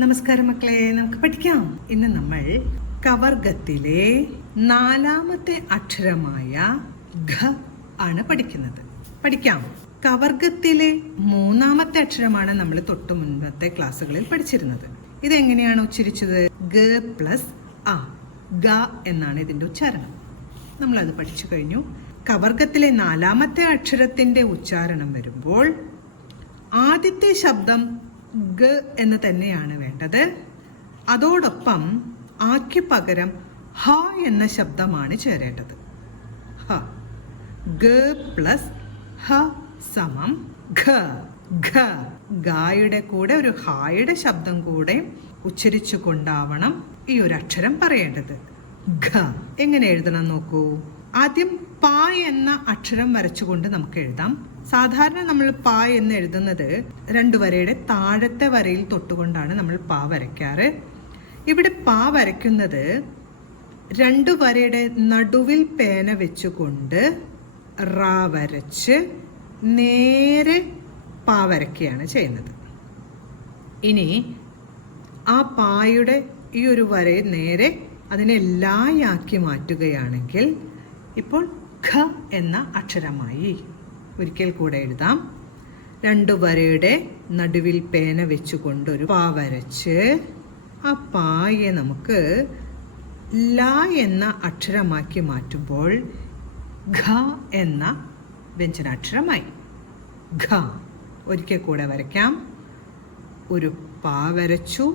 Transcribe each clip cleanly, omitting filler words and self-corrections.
നമസ്കാരം മക്കളെ, നമുക്ക് പഠിക്കാം. ഇന്ന് നമ്മൾ കവർഗത്തിലെ 4ാമത്തെ അക്ഷരമായ ഘ ആണ് പഠിക്കാം. കവർഗത്തിലെ 3ാമത്തെ അക്ഷരമാണ് നമ്മൾ തൊട്ട് മുൻപത്തെ ക്ലാസ്സുകളിൽ പഠിച്ചിരുന്നത്. ഇതെങ്ങനെയാണ് ഉച്ചരിച്ചത്? ഗ പ്ലസ് ആ, ഗ എന്നാണ് ഇതിന്റെ ഉച്ചാരണം. നമ്മളത് പഠിച്ചു കഴിഞ്ഞു. കവർഗത്തിലെ 4ാമത്തെ അക്ഷരത്തിന്റെ ഉച്ചാരണം വരുമ്പോൾ ആദ്യത്തെ ശബ്ദം ഗ എന്ന് തന്നെയാണ് വേണ്ടത്. അതോടൊപ്പം ആക്ക് പകരം ഹ എന്ന ശബ്ദമാണ് ചേരേണ്ടത്. ഹ, ഗ പ്ലസ് ഹ സമം ഘ. ഘ, ഗായുടെ കൂടെ ഒരു ഹായുടെ ശബ്ദം കൂടെ ഉച്ചരിച്ചു കൊണ്ടാവണം ഈ ഒരു അക്ഷരം പറയേണ്ടത്. ഘ എങ്ങനെ എഴുതണം നോക്കൂ. ആദ്യം പ എന്ന അക്ഷരം വരച്ചുകൊണ്ട് നമുക്ക് എഴുതാം. സാധാരണ നമ്മൾ പ എന്ന് എഴുതുന്നത് 2 വരയുടെ താഴത്തെ വരയിൽ തൊട്ടുകൊണ്ടാണ് നമ്മൾ പ വരയ്ക്കാറ്. ഇവിടെ പ വരയ്ക്കുന്നത് 2 വരയുടെ നടുവിൽ പേന വെച്ചുകൊണ്ട് റ വരച്ച് നേരെ പ വരയ്ക്കുകയാണ് ചെയ്യുന്നത്. ഇനി ആ പായുടെ ഈ ഒരു വരയെ നേരെ അതിനെ ലായാക്കി മാറ്റുകയാണെങ്കിൽ ഇപ്പോൾ ഖ എന്ന അക്ഷരമായി. ഒരിക്കൽ കൂടെ എഴുതാം. 2 വരയുടെ നടുവിൽ പേന വെച്ചുകൊണ്ട് ഒരു പാ വരച്ച് ആ പായെ നമുക്ക് ല എന്ന അക്ഷരമാക്കി മാറ്റുമ്പോൾ ഘ എന്ന വ്യഞ്ജനാക്ഷരമായി. ഘ ഒരിക്കൽ കൂടെ വരയ്ക്കാം. ഒരു പാ വരച്ചു.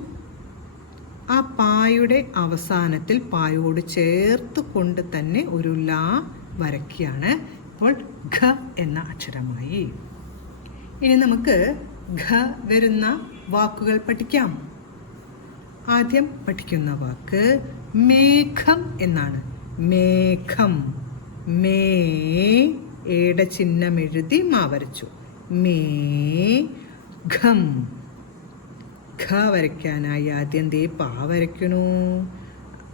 ആ പായുടെ അവസാനത്തിൽ പായോട് ചേർത്ത് കൊണ്ട് തന്നെ ഒരു ല വരയ്ക്കുകയാണ്. ഇപ്പോൾ ഘ എന്ന അക്ഷരമായി. ഇനി നമുക്ക് ഘ വരുന്ന വാക്കുകൾ പഠിക്കാം. ആദ്യം പഠിക്കുന്ന വാക്ക് മേഘം എന്നാണ്. മേഘം, മേ ഏടെ ചിഹ്നം എഴുതി മാ വരച്ചു. മേഘം. ഘ വരയ്ക്കാനായി ആദ്യം ദേ പാ വരയ്ക്കണു.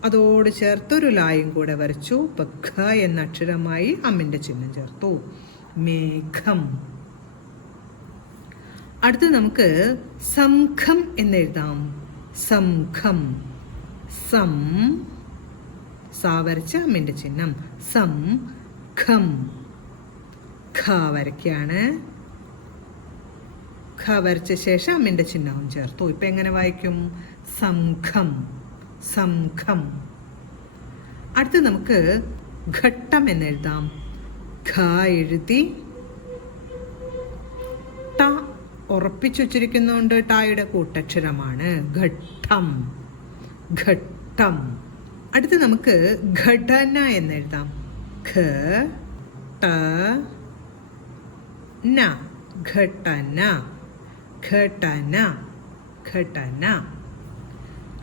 അതോട് ചേർത്തൊരു ലായും കൂടെ വരച്ചു. ഇപ്പൊ ഘ എന്ന അക്ഷരമായി അമ്മിന്റെ ചിഹ്നം ചേർത്തു. മേഘം. അടുത്ത് നമുക്ക് സംഘം എന്നെഴുതാം. സംഘം. സം, സാ വരച്ച അമ്മിന്റെ ചിഹ്നം. സം ഘം. ഖ വരയ്ക്കാണ്. ഖ വരച്ച ശേഷം അമ്മിന്റെ ചിഹ്നവും ചേർത്തു. ഇപ്പൊ എങ്ങനെ വായിക്കും? സംഘം, സംഘം. അടുത്ത് നമുക്ക് ഘട്ടം എന്നെഴുതാം. ഘ എഴുതി ട ഉറപ്പിച്ചുച്ചരിക്കുന്നതുകൊണ്ട് ടായുടെ കൂട്ടക്ഷരമാണ്. ഘട്ടം, ഘട്ടം. അടുത്ത് നമുക്ക് ഘടന എന്നെഴുതാം. ഘ ട ന, ഘടന, ഘടന, ഘടന.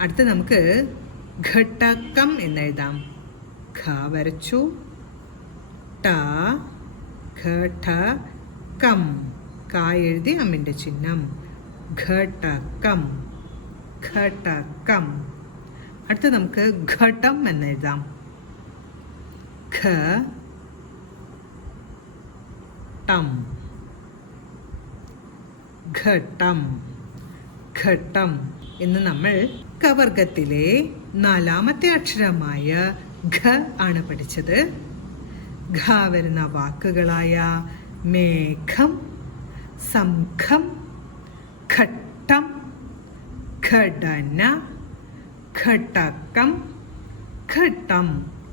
അടുത്ത് നമുക്ക് ഘടകം എന്നെഴുതാം. ഖ വരച്ചു. ട ഘടകം. ക എഴുതി അമ്മിന്റെ ചിഹ്നം. ഘടകം, ഘടകം. അടുത്ത് നമുക്ക് ഘടം എന്നെഴുതാം. ഘ ടം, ഘട്ടം, ഘട്ടം. ഇന്ന് നമ്മൾ കവർഗത്തിലെ 4ാമത്തെ അക്ഷരമായ ഘ ആണ് പഠിച്ചത്. ഘ വരുന്ന വാക്കുകളായ മേഘം, സംഘം, ഘട്ടം, ഘടന, ഘടകം, ഘട്ടം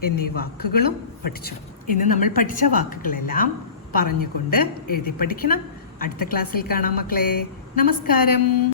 എന്നീ വാക്കുകളും പഠിച്ചു. ഇന്ന് നമ്മൾ പഠിച്ച വാക്കുകളെല്ലാം പറഞ്ഞുകൊണ്ട് എഴുതി പഠിക്കണം. അടുത്ത ക്ലാസ്സിൽ കാണാം മക്കളെ. നമസ്കാരം.